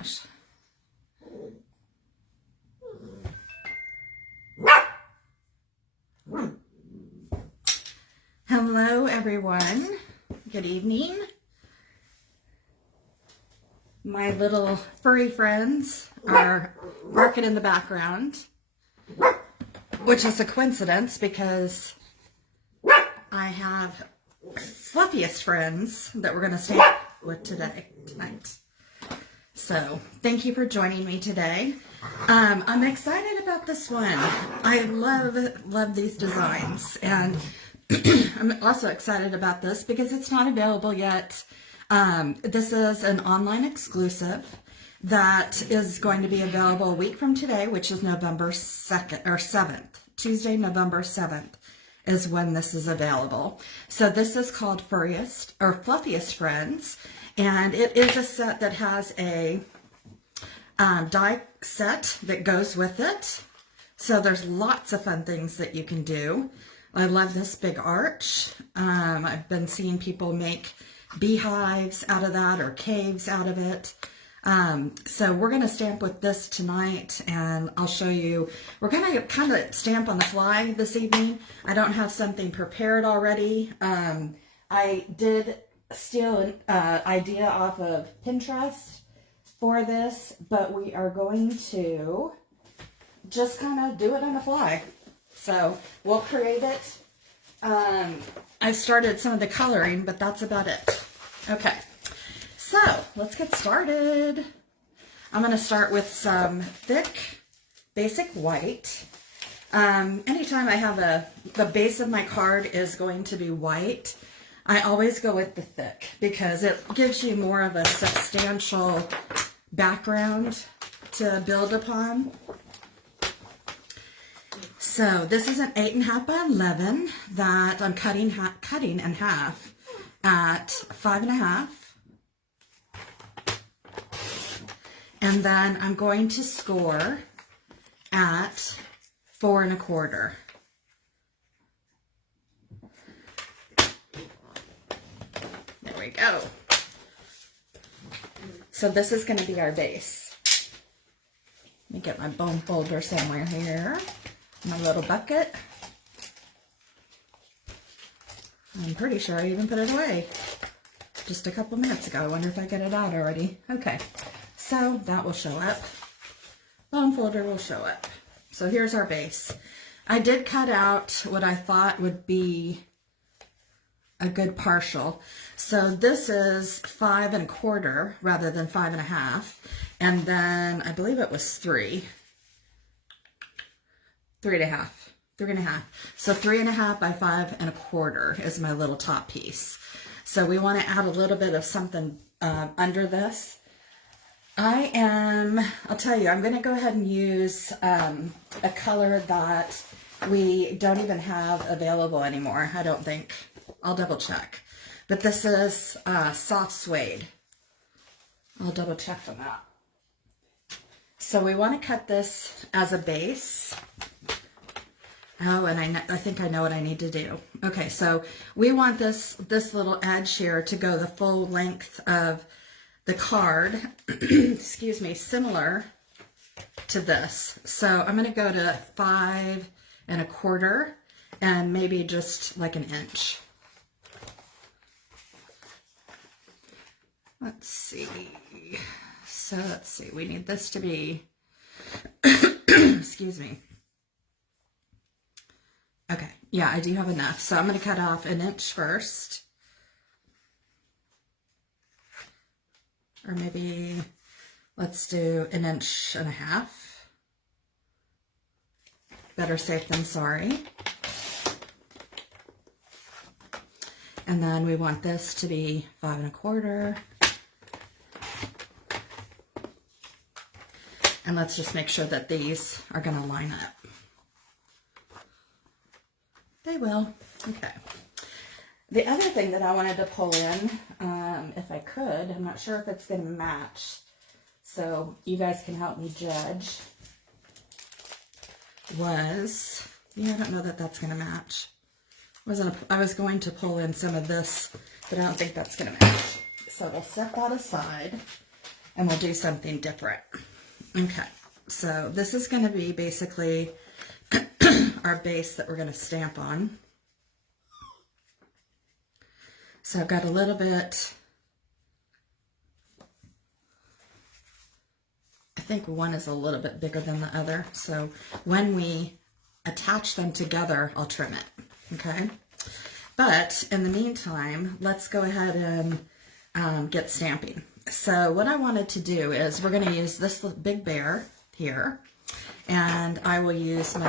gosh. Hello, everyone. Good evening. My little furry friends are barking in the background, which is a coincidence because I have Fluffiest friends that we're going to stay with tonight. So thank you for joining me today. I'm excited about this one. I love these designs, and I'm also excited about this because it's not available yet. This is an online exclusive that is going to be available a week from today, which is November 2nd or 7th. Tuesday, November 7th is when this is available. So this is called Fluffiest Friends, and it is a set that has a die set that goes with it. So there's lots of fun things that you can do. I love this big arch. I've been seeing people make beehives out of that or caves out of it. So we're going to stamp with this tonight, and I'll show you. We're going to kind of stamp on the fly this evening. I don't have something prepared already. I did steal an idea off of Pinterest for this, but we are going to just kind of do it on the fly. So we'll create it. I started some of the coloring, but that's about it. Okay, so let's get started. I'm going to start with some thick, basic white. Anytime I have the base of my card is going to be white, I always go with the thick because it gives you more of a substantial background to build upon. So this is an 8.5 by 11 that I'm cutting in half at 5.5. And then I'm going to score at 4.25. There we go. So this is going to be our base. Let me get my bone folder somewhere here. My little bucket. I'm pretty sure I even put it away just a couple minutes ago. I wonder if I get it out already. Okay, so that will show up. Bone folder will show up. So here's our base. I did cut out what I thought would be a good partial. So this is 5.25 rather than 5.5. And then I believe it was 3.5. So 3.5 by 5.25 is my little top piece. So we want to add a little bit of something under this. I'll tell you, I'm going to go ahead and use a color that we don't even have available anymore, I don't think. I'll double check. But this is soft suede. I'll double check on that. So we want to cut this as a base. Oh, and I think I know what I need to do. Okay, so we want this little edge here to go the full length of the card, excuse me, similar to this. So I'm going to go to 5.25 and maybe just like an inch. Let's see. So let's see, we need this to be, excuse me. Okay, yeah, I do have enough. So I'm going to cut off an inch first. Or maybe let's do 1.5 inches. Better safe than sorry. And then we want this to be 5.25. And let's just make sure that these are going to line up. They will. Okay. The other thing that I wanted to pull in, if I could, I'm not sure if it's going to match, so you guys can help me judge, was, yeah, I don't know that that's going to match. I was going to pull in some of this, but I don't think that's going to match. So we'll set that aside. and we'll do something different. Okay, so this is going to be basically our base that we're going to stamp on. So I've got a little bit, I think one is a little bit bigger than the other. So when we attach them together, I'll trim it, okay? But in the meantime, let's go ahead and get stamping. So what I wanted to do is we're going to use this big bear here, and I will use my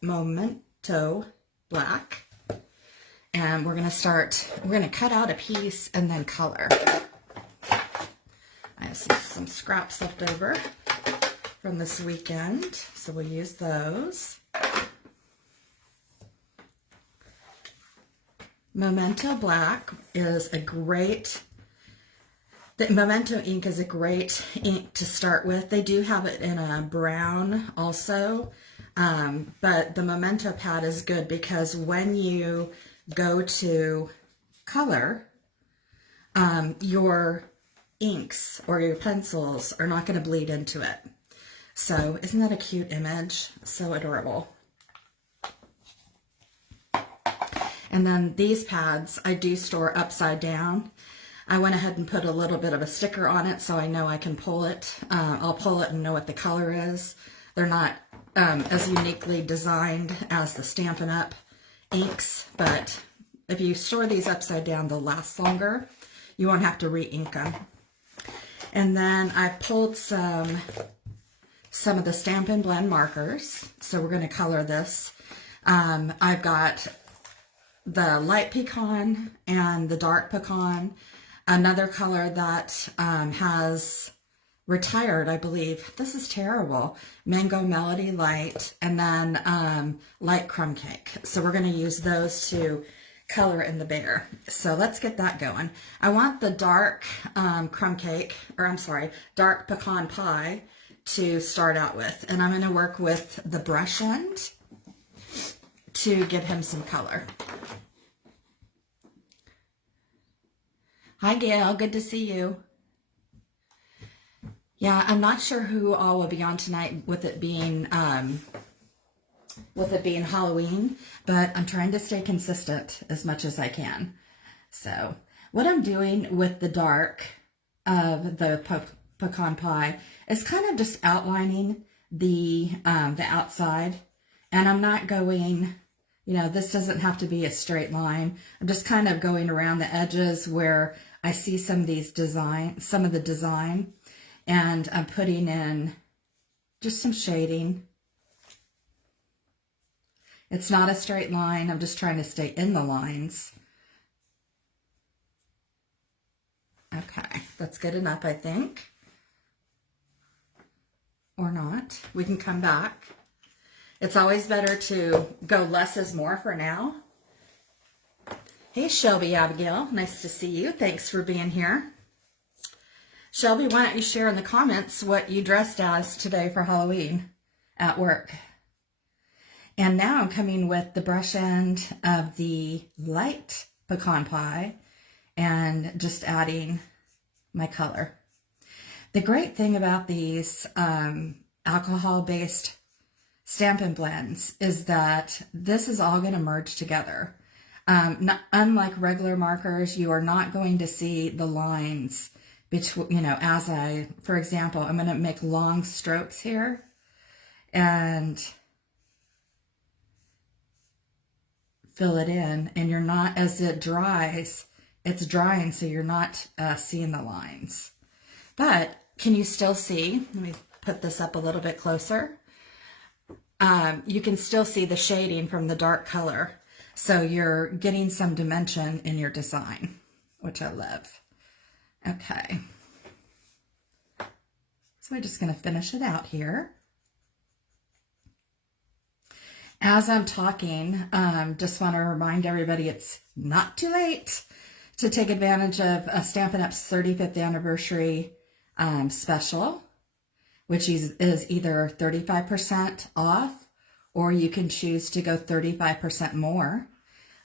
Memento black. And we're going to cut out a piece and then color. I have some scraps left over from this weekend, so we'll use those. Memento black is a great, the Memento ink is a great ink to start with. They do have it in a brown also, but the Memento pad is good because when you go to color, your inks or your pencils are not going to bleed into it. So isn't that a cute image? So adorable. And then these pads I do store upside down. I went ahead and put a little bit of a sticker on it so I know I can pull it. I'll pull it and know what the color is. They're not as uniquely designed as the Stampin' Up! Inks, but if you store these upside down, they'll last longer. You won't have to re-ink them. And then I pulled some of the Stampin' Blend markers, so we're going to color this. I've got the light pecan and the dark pecan, another color that has retired, I believe. This is terrible. Mango Melody Light, and then light crumb cake. So we're going to use those to color in the bear. So let's get that going. I want the dark crumb cake, or I'm sorry, dark pecan pie to start out with. And I'm going to work with the brush end to give him some color. Hi Gail, good to see you. Yeah, I'm not sure who all will be on tonight with it being Halloween, but I'm trying to stay consistent as much as I can. So what I'm doing with the dark of the pecan pie is kind of just outlining the outside, and I'm not going, you know, this doesn't have to be a straight line. I'm just kind of going around the edges where I see some of the design, and I'm putting in just some shading. It's not a straight line. I'm just trying to stay in the lines. Okay, that's good enough, I think. Or not. We can come back. It's always better to go less is more for now. Hey, Shelby Abigail. Nice to see you. Thanks for being here. Shelby, why don't you share in the comments what you dressed as today for Halloween at work? And now I'm coming with the brush end of the light pecan pie and just adding my color. The great thing about these alcohol-based Stampin' Blends is that this is all going to merge together. Unlike regular markers, you are not going to see the lines between, you know, as for example, I'm going to make long strokes here and fill it in, and you're not, as it dries, it's drying, so you're not seeing the lines. But can you still see? Let me put this up a little bit closer. You can still see the shading from the dark color. So you're getting some dimension in your design, which I love. Okay. So I'm just going to finish it out here. As I'm talking, just want to remind everybody it's not too late to take advantage of Stampin' Up's 35th anniversary special, which is either 35% off, or you can choose to go 35% more.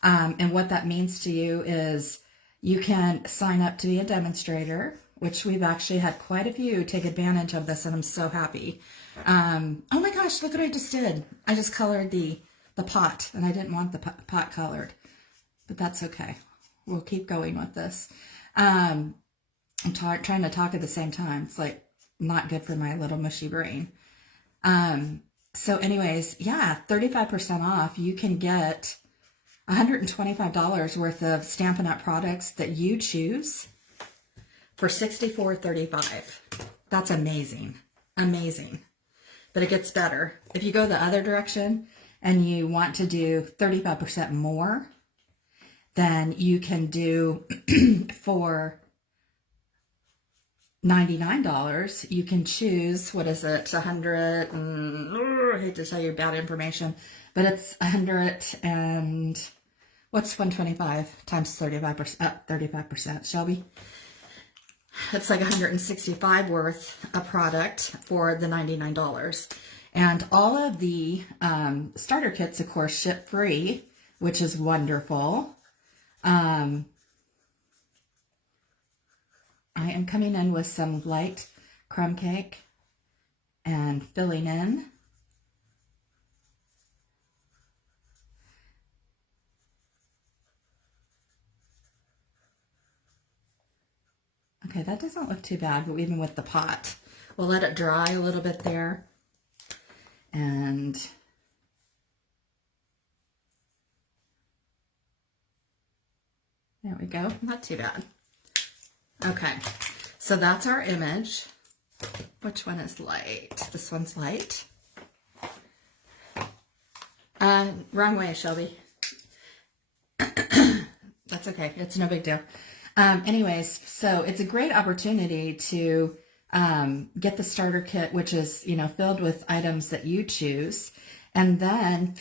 And what that means to you is you can sign up to be a demonstrator. which we've actually had quite a few take advantage of this, and I'm so happy. Oh my gosh, look what I just did. I just colored the pot, and I didn't want the pot colored, but that's okay. We'll keep going with this. I'm trying to talk at the same time. It's like not good for my little mushy brain. So anyways, yeah, 35% off. You can get $125 worth of Stampin' Up! Products that you choose for $64.35. That's amazing. Amazing. But it gets better. If you go the other direction and you want to do 35% more, then you can do for $99, you can choose, what is it, 100, I hate to tell you bad information, but it's 100 and, what's 125 times 35%, 35%, Shelby? It's like 165 worth of product for the $99. And all of the starter kits, of course, ship free, which is wonderful. I am coming in with some light crumb cake and filling in. Okay, that doesn't look too bad, but even with the pot, we'll let it dry a little bit there. And there we go, not too bad. Okay, so that's our image. Which one is light? This one's light. Wrong way, Shelby. That's okay, it's no big deal. Anyways, so it's a great opportunity to get the starter kit, which is, you know, filled with items that you choose. And then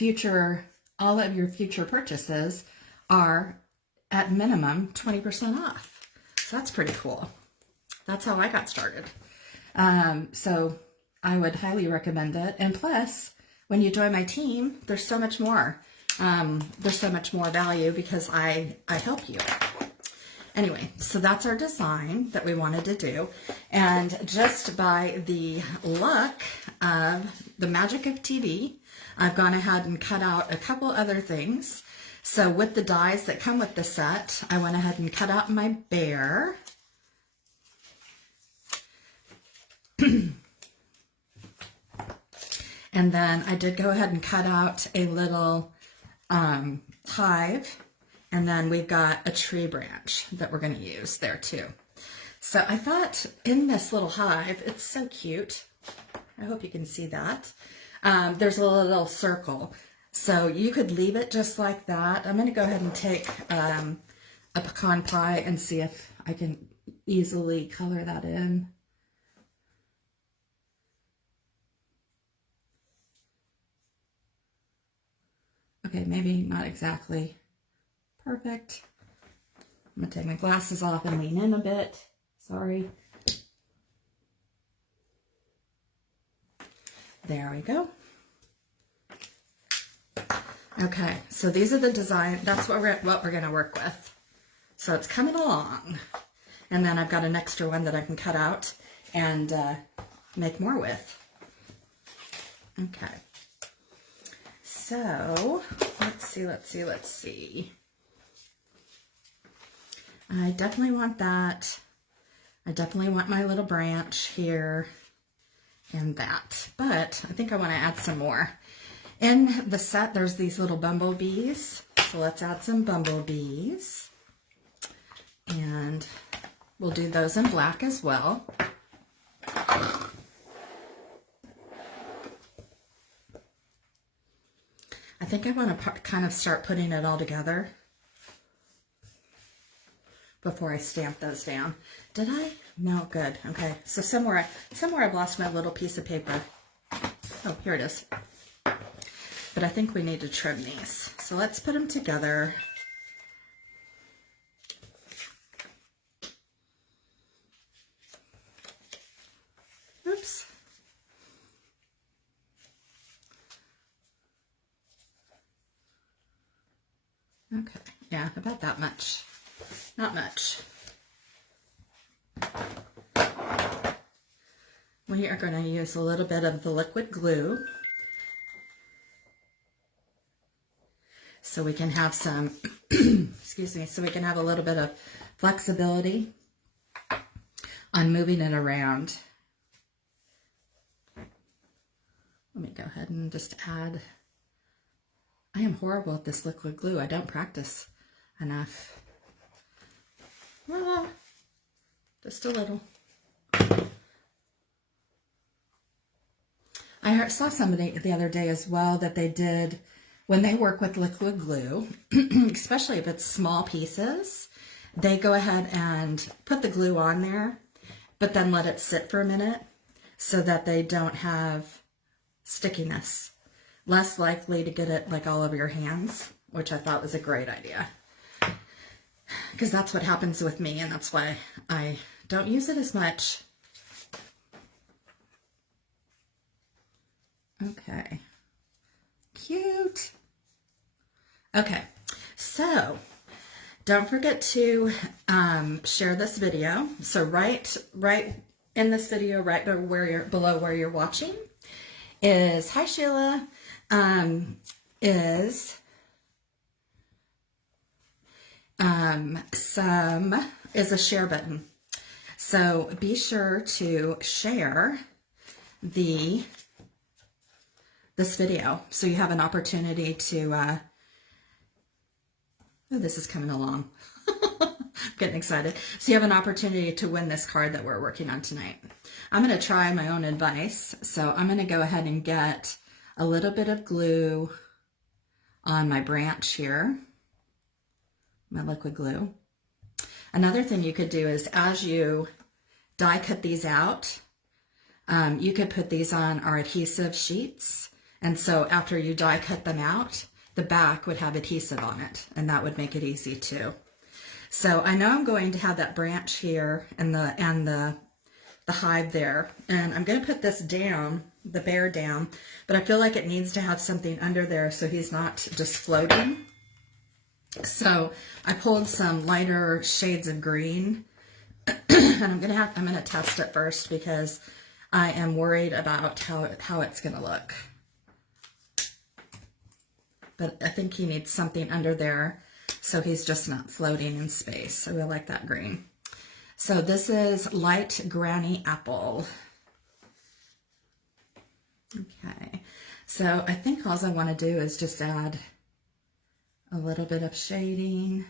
all of your future purchases are at minimum 20% off. So that's pretty cool. That's how I got started. So I would highly recommend it. And plus, when you join my team, there's so much more. There's so much more value because I help you. Anyway, so that's our design that we wanted to do. And just by the luck of the magic of TV, I've gone ahead and cut out a couple other things. So with the dies that come with the set, I went ahead and cut out my bear. And then I did go ahead and cut out a little hive. And then we've got a tree branch that we're going to use there too. So I thought in this little hive, it's so cute. I hope you can see that. There's a little circle. So you could leave it just like that. I'm going to go ahead and take a pecan pie and see if I can easily color that in. Okay, maybe not exactly perfect. I'm going to take my glasses off and lean in a bit. Sorry. There we go. Okay, so these are the design. That's what we're going to work with. So it's coming along. And then I've got an extra one that I can cut out and make more with. Okay. So let's see. I definitely want that. I definitely want my little branch here and that. But I think I want to add some more. In the set, there's these little bumblebees. So let's add some bumblebees. And we'll do those in black as well. I think I want to kind of start putting it all together before I stamp those down. Did I? No, good. Okay, so somewhere I've lost my little piece of paper. Oh, here it is. But I think we need to trim these. So let's put them together. Oops. Okay, yeah, about that much. Not much. we are going to use a little bit of the liquid glue so we can have some, excuse me, so we can have a little bit of flexibility on moving it around. Let me go ahead and just add, I am horrible at this liquid glue. I don't practice enough. Just a little. I saw somebody the other day as well that they did, when they work with liquid glue, especially if it's small pieces, they go ahead and put the glue on there, but then let it sit for a minute so that they don't have stickiness. Less likely to get it like all over your hands, which I thought was a great idea. Because that's what happens with me, and that's why I don't use it as much. Okay. Cute. Okay, so don't forget to share this video. So right in this video, right below where you're watching, is hi Sheila. Is a share button. So be sure to share this video so you have an opportunity to oh, this is coming along. I'm getting excited. So you have an opportunity to win this card that we're working on tonight. I'm going to try my own advice. So I'm going to go ahead and get a little bit of glue on my branch here, my liquid glue. Another thing you could do is, as you die cut these out, you could put these on our adhesive sheets. And so after you die cut them out, the back would have adhesive on it, and that would make it easy too. So I know I'm going to have that branch here and the hive there, and I'm going to put this down, the bear down, but I feel like it needs to have something under there so he's not just floating. So I pulled some lighter shades of green, and I'm gonna test it first because I am worried about how it's gonna look. But I think he needs something under there so he's just not floating in space. So I like that green. So this is light granny apple. Okay, so I think all I want to do is just add a little bit of shading.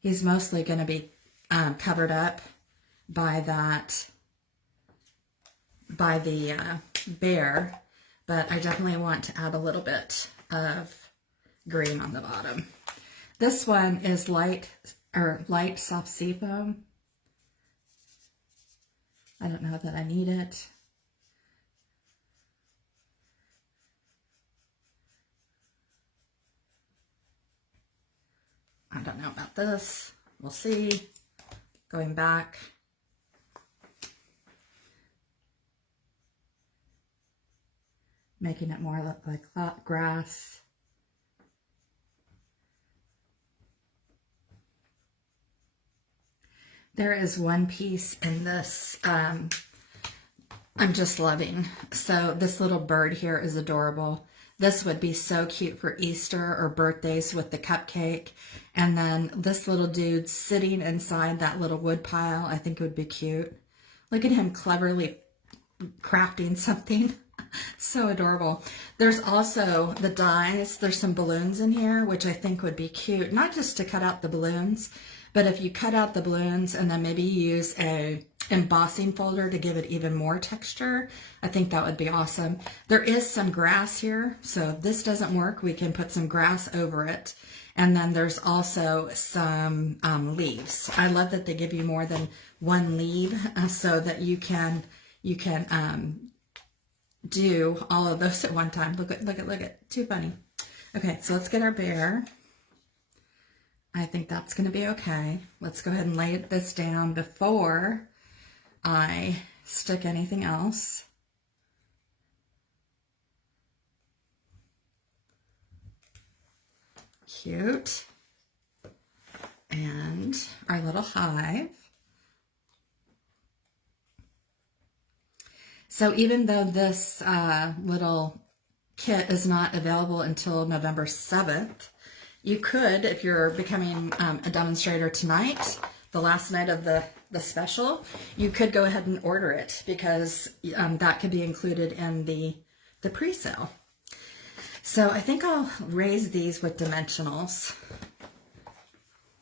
He's mostly going to be covered up by the bear, but I definitely want to add a little bit of green on the bottom. This one is light soft sea foam. I don't know that I need it. I don't know about this. We'll see. Going back. Making it more look like grass. There is one piece in this I'm just loving. So this little bird here is adorable. This would be so cute for Easter or birthdays with the cupcake. And then this little dude sitting inside that little wood pile, I think would be cute. Look at him cleverly crafting something. So adorable. There's also the dies. There's some balloons in here, which I think would be cute. Not just to cut out the balloons, but if you cut out the balloons and then maybe use a embossing folder to give it even more texture, I think that would be awesome. There is some grass here, so if this doesn't work, we can put some grass over it. And then there's also some leaves. I love that they give you more than one leaf so that you can do all of those at one time. Look at, too funny. Okay, so let's get our bear. I think that's going to be okay. Let's go ahead and lay this down before I stick anything else. Cute. And and our little hive. So even though this little kit is not available until November 7th, you could, if you're becoming a demonstrator tonight, the last night of the special, you could go ahead and order it, because that could be included in the pre-sale. So I think I'll raise these with dimensionals.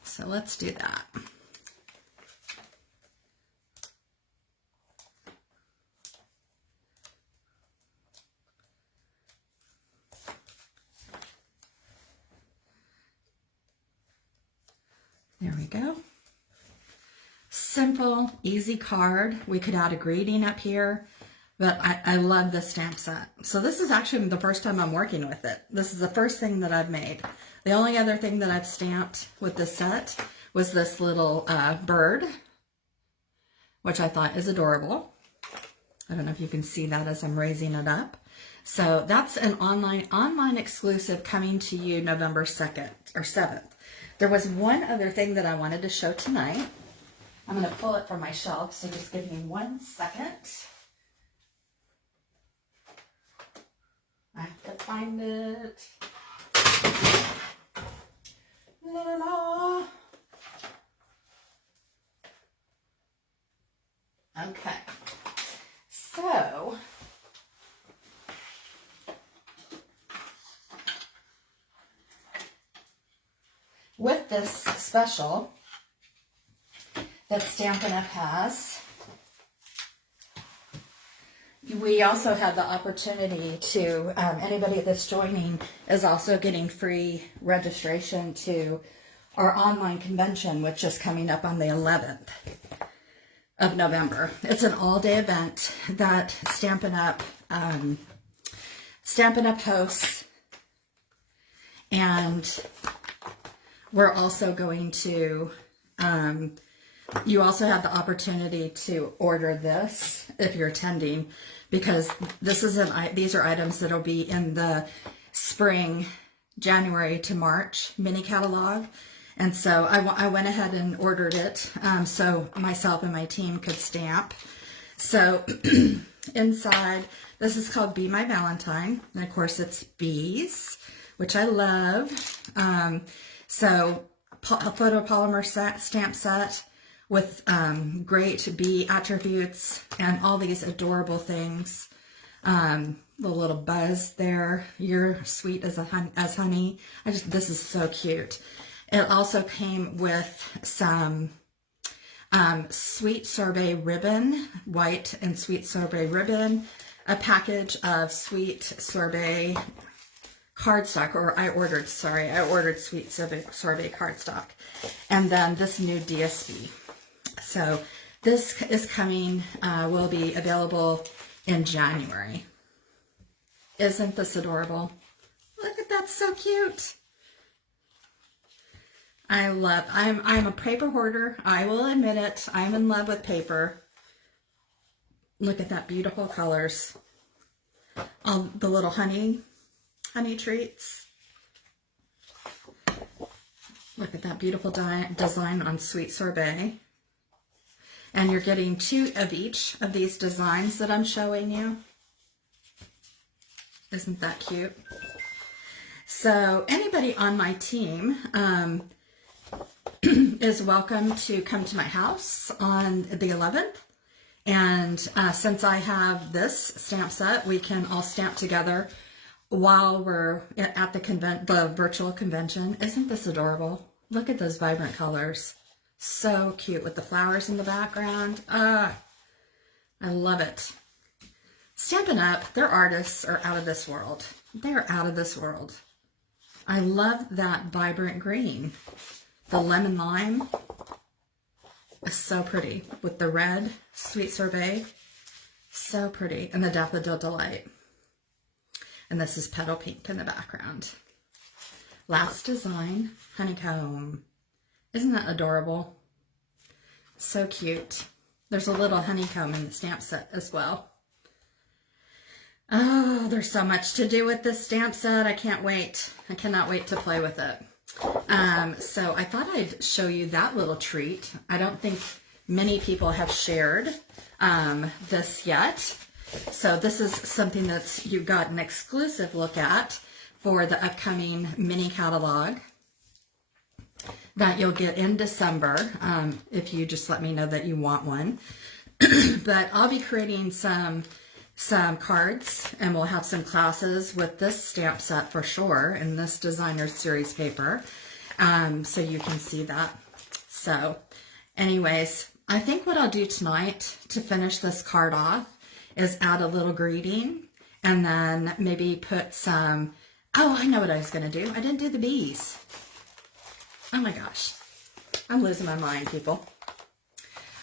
So let's do that. There we go. Simple, easy card. We could add a greeting up here, but I love this stamp set. So this is actually the first time I'm working with it. This is the first thing that I've made. The only other thing that I've stamped with this set was this little bird, which I thought is adorable. I don't know if you can see that as I'm raising it up. So that's an online exclusive coming to you November 2nd or 7th. There was one other thing that I wanted to show tonight. I'm going to pull it from my shelf, so just give me 1 second. I have to find it. La la la. Okay. So, with this special that Stampin' Up! Has, we also have the opportunity to, anybody that's joining is also getting free registration to our online convention, which is coming up on the 11th of November. It's an all-day event that Stampin' Up! Hosts, and we're also going to, you also have the opportunity to order this if you're attending, because these are items that will be in the spring, January to March mini catalog. And so I went ahead and ordered it so myself and my team could stamp. So inside, this is called Be My Valentine. And of course it's bees, which I love. So a photopolymer stamp set with great bee attributes and all these adorable things. The little buzz there. You're sweet as honey. This is so cute. It also came with some sweet sorbet ribbon, white and sweet sorbet ribbon, a package of sweet sorbet cardstock, or I ordered sweet sorbet cardstock, and then this new DSP. So this is coming, will be available in January. Isn't this adorable? Look at that, so cute. I'm a paper hoarder. I will admit it. I'm in love with paper. Look at that, beautiful colors. All the little honey treats. Look at that beautiful design on sweet sorbet. And you're getting 2 of each of these designs that I'm showing you. Isn't that cute? So anybody on my team is welcome to come to my house on the 11th. And since I have this stamp set, we can all stamp together while we're at the virtual convention. Isn't this adorable? Look at those vibrant colors. So cute with the flowers in the background. I love it. Stampin' Up!, their artists are out of this world. They're out of this world. I love that vibrant green. The lemon lime is so pretty with the red sweet sorbet. So pretty. And the Daffodil Delight. And this is petal pink in the background. Last design, honeycomb. Isn't that adorable? So cute. There's a little honeycomb in the stamp set as well. Oh, there's so much to do with this stamp set. I can't wait. I cannot wait to play with it. So I thought I'd show you that little treat. I don't think many people have shared this yet. So this is something that you got an exclusive look at for the upcoming mini catalog that you'll get in December, if you just let me know that you want one. But I'll be creating some cards, and we'll have some classes with this stamp set for sure, and this designer series paper, so you can see that. So anyways, I think what I'll do tonight to finish this card off is add a little greeting, and then maybe put some, oh, I know what I was going to do. I didn't do the bees. Oh my gosh, I'm losing my mind, people.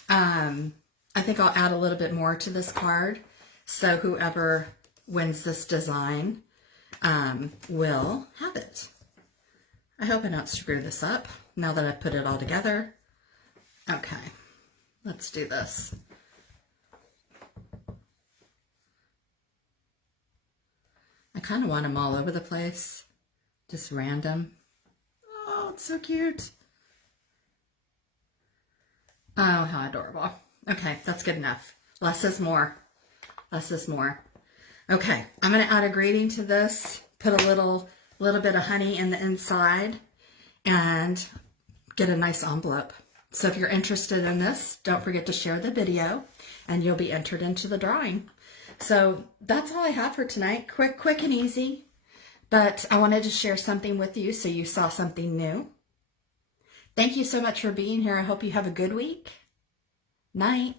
I think I'll add a little bit more to this card, so whoever wins this design will have it. I hope I don't screw this up now that I've put it all together. Okay, let's do this. I kind of want them all over the place, just random. Oh, it's so cute. Oh, how adorable. Okay, that's good enough. Less is more. Less is more. Okay, I'm going to add a greeting to this, put a little bit of honey in the inside, and get a nice envelope. So if you're interested in this, don't forget to share the video, and you'll be entered into the drawing. So that's all I have for tonight. Quick and easy. But I wanted to share something with you so you saw something new. Thank you so much for being here. I hope you have a good week. Night.